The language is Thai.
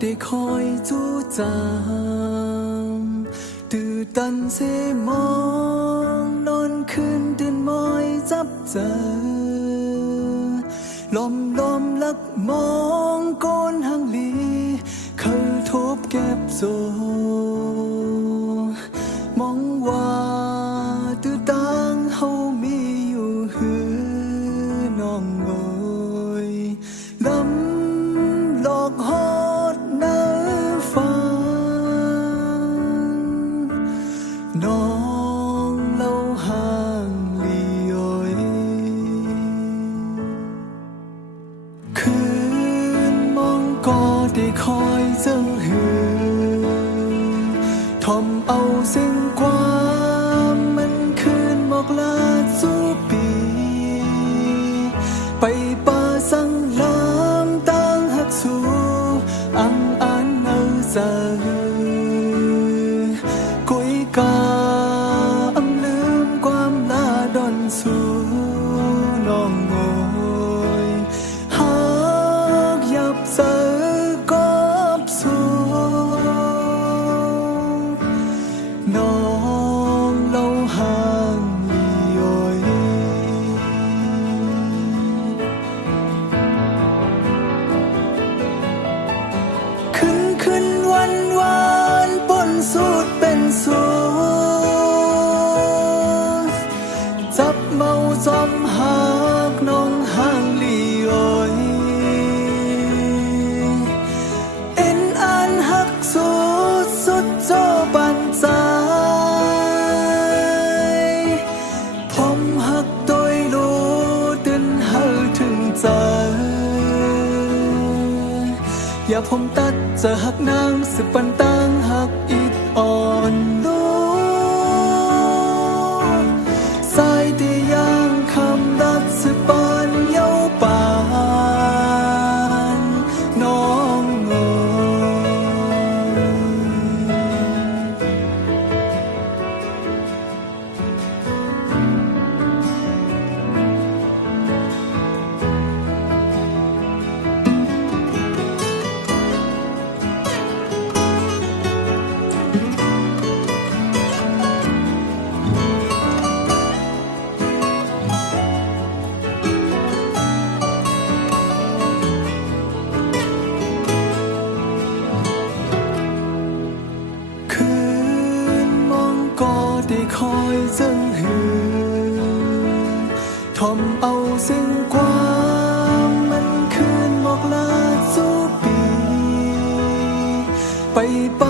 ได้คอยจู้จางตื่นตันเสมองนอนคืนตื่นมอยจับเจอลมลักมองก้นหางลีเคยทบเก็บโซมองว่าตื่นตังเฮามีอยู่หือน้องโอยลำหลอกฮอดเนื้อฟังน้องเล่าห่างลีโอยคืนมองก็ได้คอยจึงหือทอมเอาสิ่งความมันคืนหมอกลาสู้ปีไปป่าสังลามตั้งหักสู่อังอันเนื้อใจกุยกาอำลืมความลาดอนสู่น้องโอยหากหยับเจอกอบสู่น้องเล่าห่างลีโอยขึ้นวันปนสูตรเป็นสูตรจับเมาจอมหักน้องห่างลีโอยเอ็นอ่านหักสุดโจบันใจผมหักโดยรู้ตื่นเฮาถึงใจอย่าผมตัดจะหักนางสิปันตังหักอิดอ่อนลูกสายที่ย่างคำรักสิปันเย้าปานน้องโอยคืนมองก็ได้คอยจึงหือทอมเอาสิ่งความมันคืนหมอกลาสู้ปีไปป่า